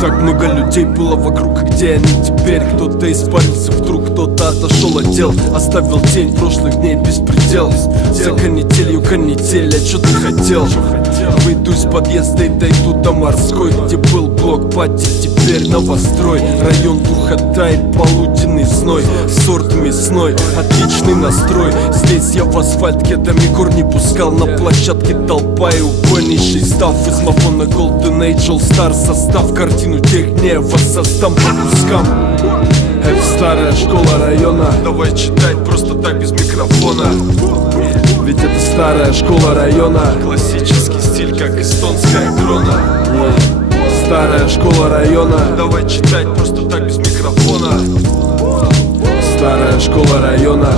Так много людей было вокруг, а где они теперь? Кто-то испарился вдруг, кто-то отошел от дел, оставил тень прошлых дней беспредел. За канителью канитель, а чё ты хотел? Выйду из подъезда и дойду до Морской, где был блок пати, теперь новострой. Район духота и полуденный зной, сорт мясной, отличный настрой. Здесь я в асфальт кедами гор не пускал, на площадке толпа и убойнейший став. Из мафона Golden Age All Star состав, картину тех дней воссоздам по кускам. Это старая школа района, давай читать просто так без микрофона. Ведь это старая школа района, классический стиль, как эстонская крона. Старая школа района, давай читать просто так без микрофона. Старая школа района,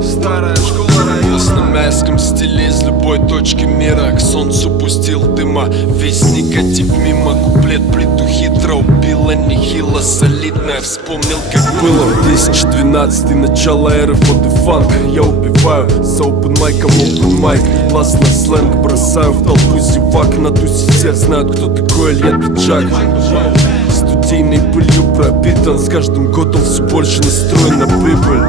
старая школа района. На мяском стиле из любой точки мира к солнцу пустил дыма. Весь негатив мимо, куплет плиту хитро убила, нехило, солидная. Вспомнил, как было в 2012, начало эры фоды фанк. Я убиваю за open майком open майк, классно сленг бросаю в толпу зевак. На тусе все знают, кто такой Илья Пиджак. Студийной пылью пропитан, с каждым годом все больше настроен на прибыль.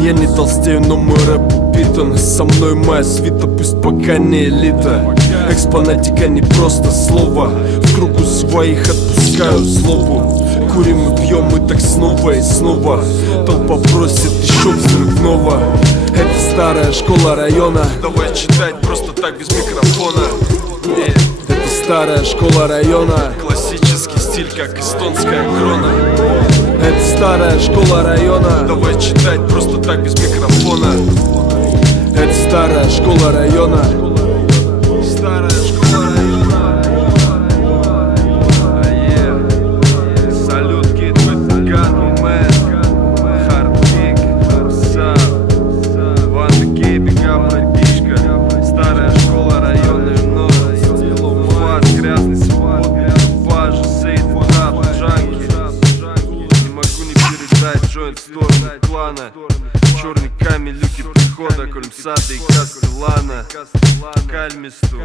Я не толстею, но мой рэп упитан. Со мной моя свита, пусть пока не элита. Экспонатика не просто слово, в кругу своих отпускаю злобу. Курим и пьем, мы так снова и снова. Толпа просит еще взрывного. Это старая школа района, давай читать просто так без микрофона. Это старая школа района, классический стиль, как эстонская крона. Это старая школа района, давай читать просто так без микрофона. Это старая школа района, старая школа района. Салют, кид, ветган, мэн, хардкик, сап, ванна кебика, братишка. Старая школа района, стилу фат, грязный свободный тупаж, сейд, рап, джанки. Не могу не передать джойнт в сторону клана. Черный камень, люки прихода, Кольмсада и Кастелана. Кальмисту,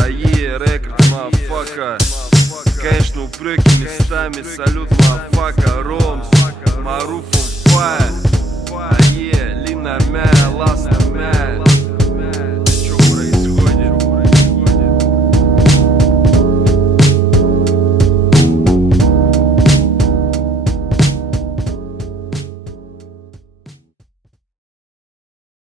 АЕ, рекорд, мафака. Конечно, упреки местами, салют, мафака. Ромс, Маруфом, фая. АЕ, Лина, мя, ласта, мя.